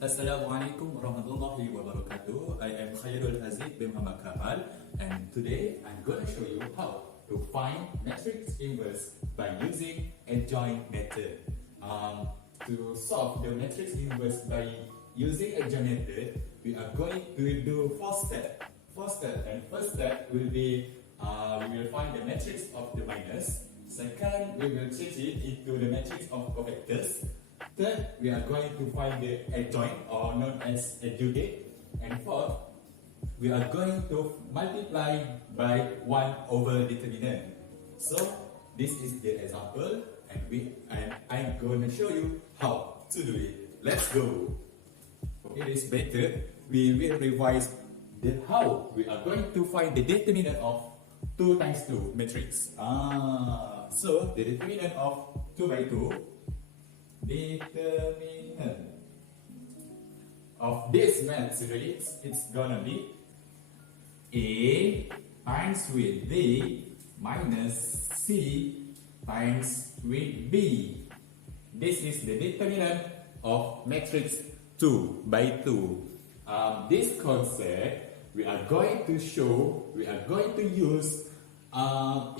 Assalamualaikum warahmatullahi wabarakatuh. I am Khairul Haziq bin Muhammad Kamal, and today I'm going to show you how to find matrix inverse by using adjoint method. To solve the matrix inverse by using adjoint method, we are going to do four steps. And first step will be we will find the matrix of the minus. Second, we will change it into the matrix of covectors. Third, we are going to find the adjoint or known as adjudicate. And fourth, we are going to multiply by 1 over determinant. So this is the example, and I'm going to show you how to do it. Let's go. For this method, we will revise how we are going to find the determinant of 2 times 2 matrix. So the determinant of 2 by 2. Determinant of this matrix, it's gonna be A times with B minus C times with B. This is the determinant of matrix 2 by 2. This concept we are going to use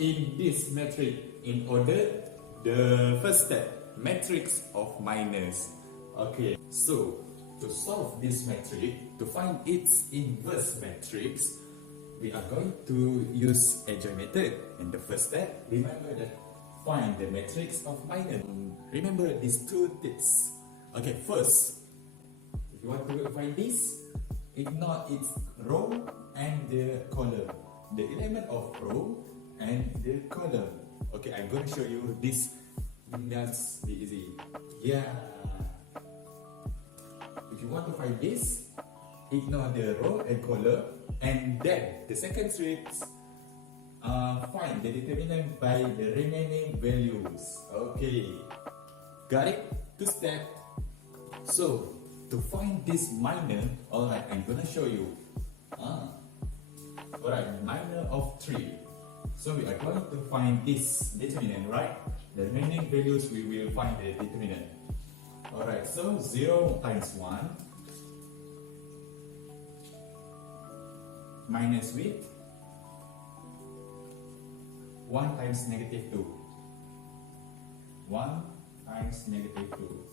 in this matrix in order the first step. Matrix of minus. Okay, so to solve this matrix, to find its inverse matrix, we are going to use adjoint method. And the first step, remember that find the matrix of minus. Remember these 2 tips. Okay, first, if you want to find this, ignore its row and the column. The element of row and the column. Okay, I'm going to show you this. That's easy. Yeah. If you want to find this, ignore the row and column, and then the second step, find the determinant by the remaining values. Okay. Got it? 2 steps. So to find this minor, alright, I'm gonna show you. Alright, minor of 3. So we are going to find this determinant, right? The remaining values we will find the determinant. Alright, so 0 times 1 minus with 1 times negative 2. 1 times negative 2.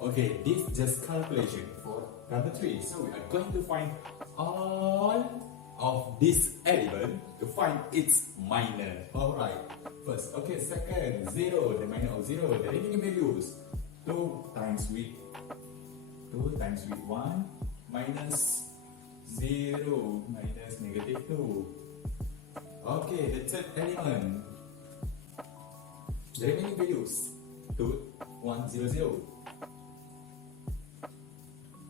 Okay, this is just calculation for number 3. So we are going to find all of this element to find its minor. Alright, first, okay, second, 0, the minor of 0, the remaining values. 2 times with 1 minus 0 minus negative 2. Okay, the third element, the remaining values. 2, 1, 0, 0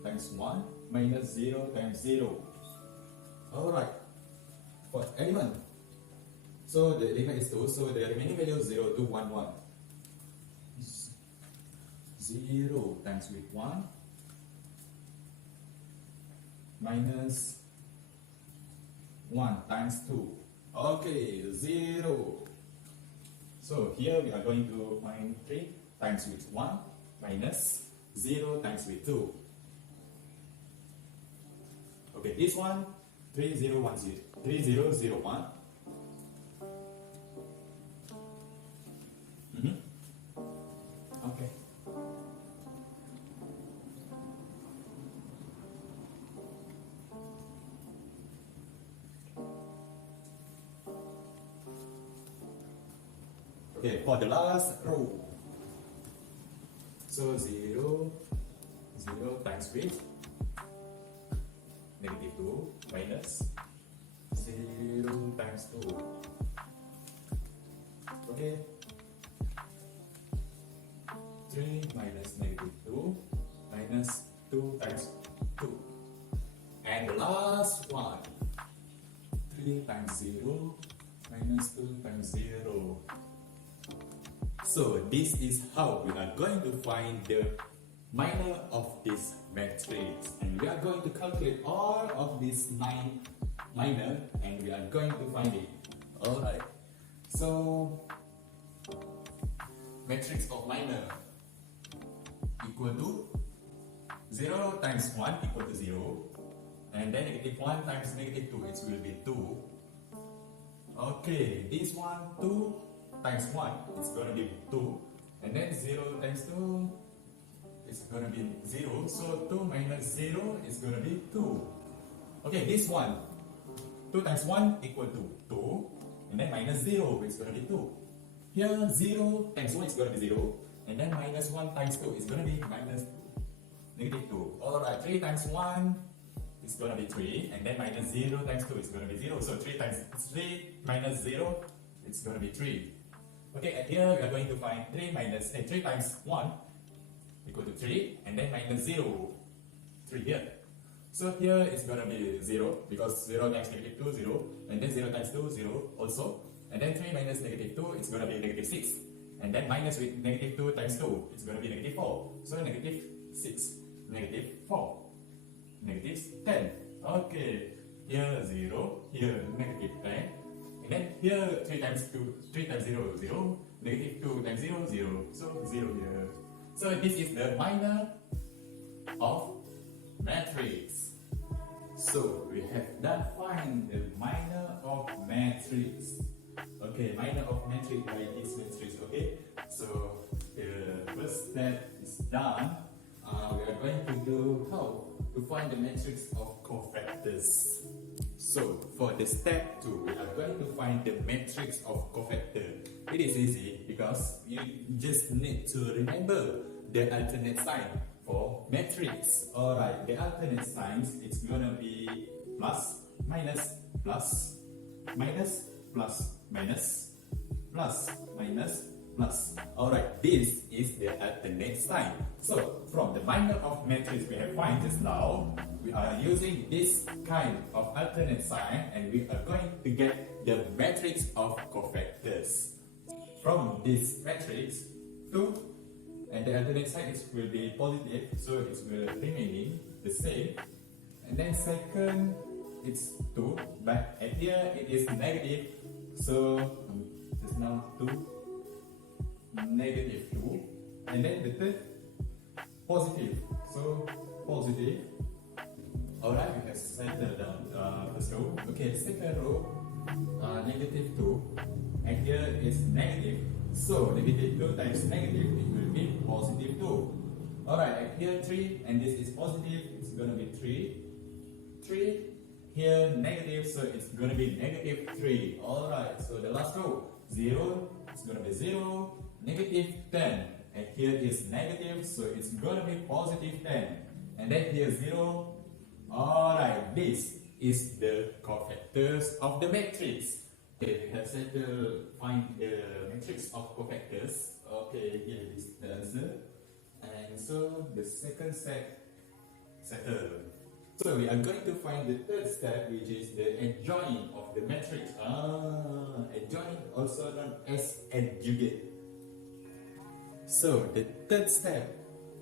times 1 minus 0 times 0. Alright, fourth element. So the element is 2, so the remaining value is 0, 2, 1, 1. 0 times with 1 minus 1 times 2. Okay, 0. So here we are going to find 3 times with 1 minus 0 times with 2. Okay, this one 3010 3001. Okay. Okay, for the last row. So 0 times with negative 2 minus 0 times 2. Okay. 3 minus negative 2 minus 2 times 2. And the last one. 3 times 0 minus 2 times 0. So this is how we are going to find the minor of this matrix, and we are going to calculate all of these 9 minor, and we are going to find it. Alright, so matrix of minor equal to 0 times 1 equal to 0. And then negative 1 times negative 2, it will be 2. Okay, this one, 2 times 1, it's going to be 2. And then 0 times 2, it's going to be 0. So 2 minus 0 is going to be 2. Okay, this one, 2 times 1 equal to 2. And then minus 0 is going to be 2. Here, 0 times 1 is going to be 0. And then minus 1 times 2 is going to be minus negative 2. Alright, 3 times 1 is going to be 3. And then minus 0 times 2 is going to be 0. So 3 times 3 minus 0, it's going to be 3. Okay, and here we are going to find 3 times 1 equal to 3. And then minus 0, 3 here. So here it's going to be 0 because 0 times negative 2, 0. And then 0 times 2, 0 also. And then 3 minus negative 2, it's going to be negative 6. And then minus with negative 2 times 2, it's going to be negative 4. So negative 6, negative 4, negative 10. Okay, here 0, here negative 10. And then here 3 times 0, 0. Negative 2 times 0, 0. So 0 here. So this is the minor of matrix. So we have done find the minor of matrix. Okay, minor of matrix by this matrix. Okay, so the first step is done. We are going to do how to find the matrix of cofactors. So for the step 2, we are going to find the matrix of cofactor. It is easy because you just need to remember the alternate sign for matrix. Alright, the alternate signs, it's gonna be plus, minus, plus, minus, plus, minus, plus, minus, plus. Alright, this is the alternate sign. So from the minor of matrix we have find just now, we are using this kind of alternate sign and we are going to get the matrix of cofactors. From this matrix, 2 and the alternate sign will be positive, so it will remain the same. And then second, it's 2, but at here it is negative, so just now 2, negative 2. And then the third, positive, so positive. Alright, we have settled down first row. Okay, second row, negative 2, and here is negative. So negative 2 times negative, it will be positive 2. Alright, and here 3, and this is positive, it's going to be 3. 3, here negative, so it's going to be negative 3. Alright, so the last row, 0, it's going to be 0, negative 10. And here is negative, so it's going to be positive 10. And then here 0. Alright, this is the cofactors of the matrix. Okay, we have settled find the matrix of cofactors. Okay, here is the answer. And so the second step settled. So we are going to find the third step, which is the adjoint of the matrix. Adjoint, also known as adjugate. So the third step,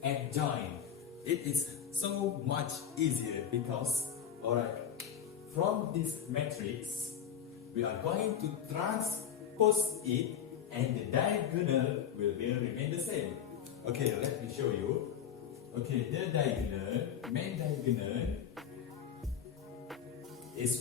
adjoint. It is so much easier because, alright, from this matrix, we are going to transpose it and the diagonal will remain the same. Okay, let me show you. Okay, the diagonal, main diagonal,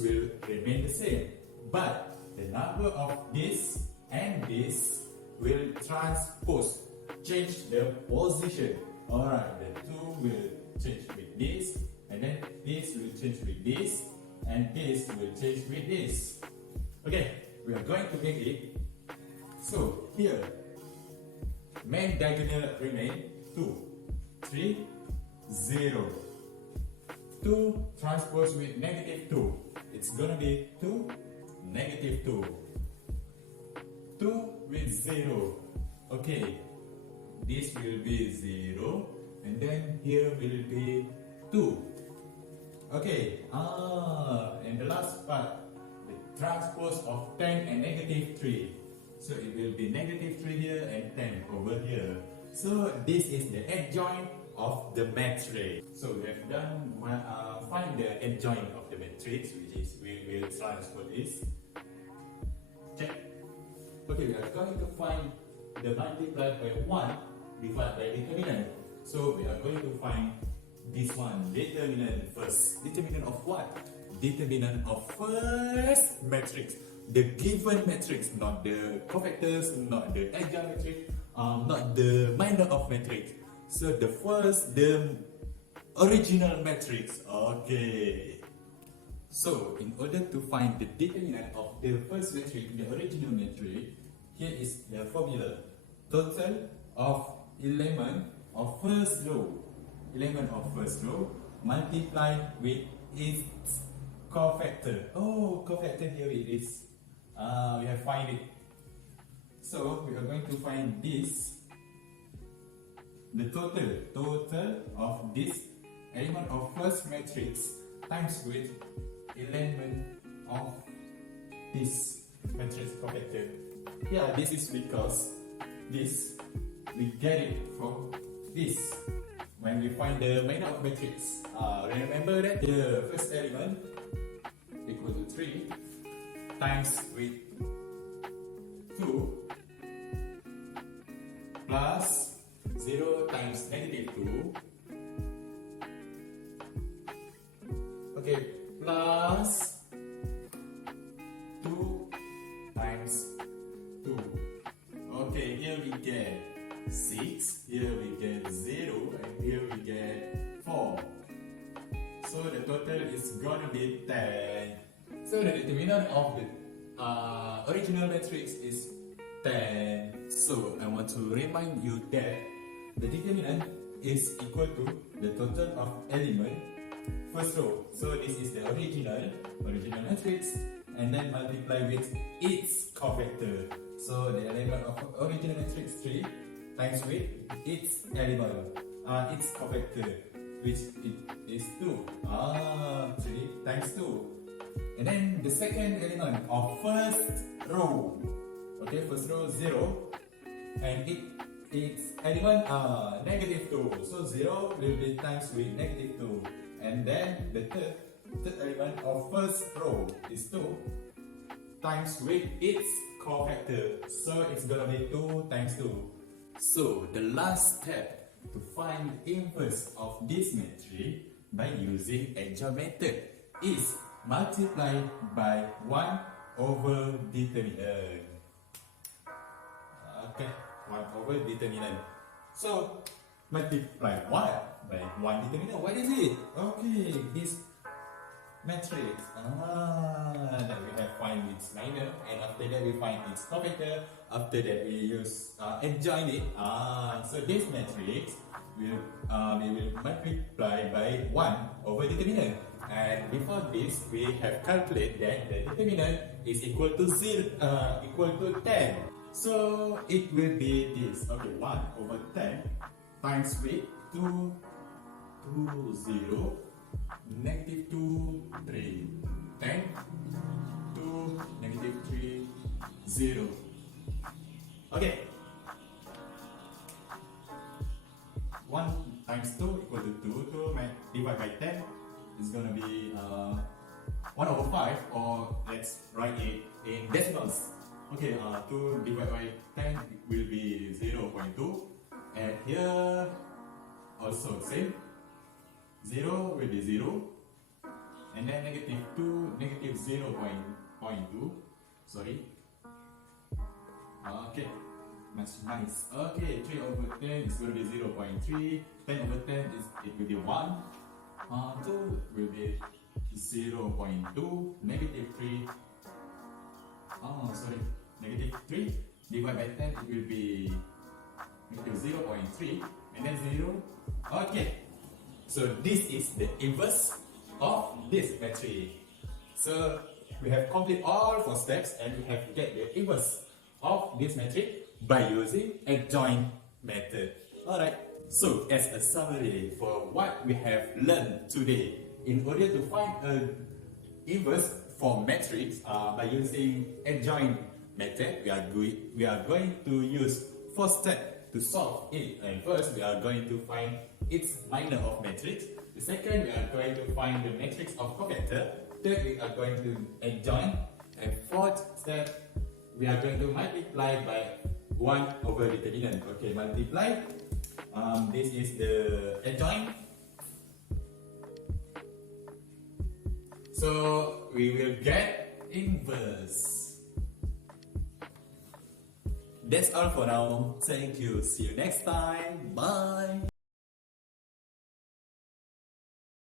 will remain the same. But the number of this and this will transpose, change the position. Alright, the 2 will change with this, and then this will change with this, and this will change with this. Okay, we are going to make it. So here, main diagonal remain 2, 3, 0. 2 transpose with negative 2. It's gonna be 2, negative 2. 2 with 0. Okay, this will be 0, and then here will be 2. Okay, and the last part, the transpose of 10 and negative 3. So it will be negative 3 here and 10 over here. So this is the adjoint of the matrix. So we have done find the adjoint of the matrix, which is we will transpose this. Check. Okay, we are going to find the multiplied by 1 divided by determinant. So we are going to find this one, determinant first. Determinant of what? Determinant of first matrix. The given matrix, not the cofactors, not the adjoint matrix, not the minor of matrix. So the first, the original matrix. Okay. So in order to find the determinant of the first matrix, the original matrix, here is the formula. Total of element of first row. Element of first row multiplied with its cofactor. Oh, cofactor, here it is. We have find it. So we are going to find this. The total of this element of first matrix times with element of this matrix cofactor. Yeah, this is because this we get it from this. When we find the minor of matrix, remember that the first element equal to 3 times with 2 plus 0 times negative 2, okay, plus 2 times 2. Okay, here we get 6, here we get 0, and here we get 4. So the total is gonna be 10. So the determinant of the original matrix is 10. So I want to remind you that the determinant is equal to the total of element first row. So this is the original matrix, and then multiply with its cofactor. So the element of original matrix 3 times with its element, its cofactor, which it is 2. 3 times 2. And then the second element of first row. Okay, first row 0, and its element negative 2. So 0 will be times with negative 2. And then the third element of first row is 2 times with its cofactor. So it's gonna be 2 times 2. So the last step to find the inverse of this matrix by using adjoint method is multiply by 1 over determinant. Okay, 1 over determinant. So multiply what by 1 determinant? What is it? Okay, this matrix. Then we have find its minor, and after that we find its cofactor. After that we use adjoint it. So this matrix will we will multiply by 1 over determinant. And before this, we have calculated that the determinant is equal to 10. So it will be this. Okay, 1 over 10 times with 2, 0, negative 2, 3, 10, 2, negative 3, 0. Okay. 1 times 2 equal to 2. 2 divided by 10 is going to be 1 over 5, or let's write it in decimals. Okay, 2 divided by 10 will be 0.2, and here also same, 0 will be 0, and then negative 2, negative 0.2, sorry. Okay, much nice. Okay, 3 over 10 is going to be 0.3, 10 over 10 it will be 1, 2 will be 0.2, negative 3, sorry, negative 3 divided by 10 it will be negative 0.3, and then 0. Okay, so this is the inverse of this matrix. So we have completed all 4 steps, and we have get the inverse of this matrix by using adjoint method. Alright, so as a summary for what we have learned today, in order to find an inverse for matrix by using adjoint method, we are going to use 4 steps to solve it. And first, we are going to find its minor of matrix. The second, we are going to find the matrix of cofactor. Third, we are going to adjoint. And fourth step, we are going to multiply by 1 over determinant. Okay, multiply. This is the adjoint. So we will get inverse. That's all for now. Thank you. See you next time. Bye.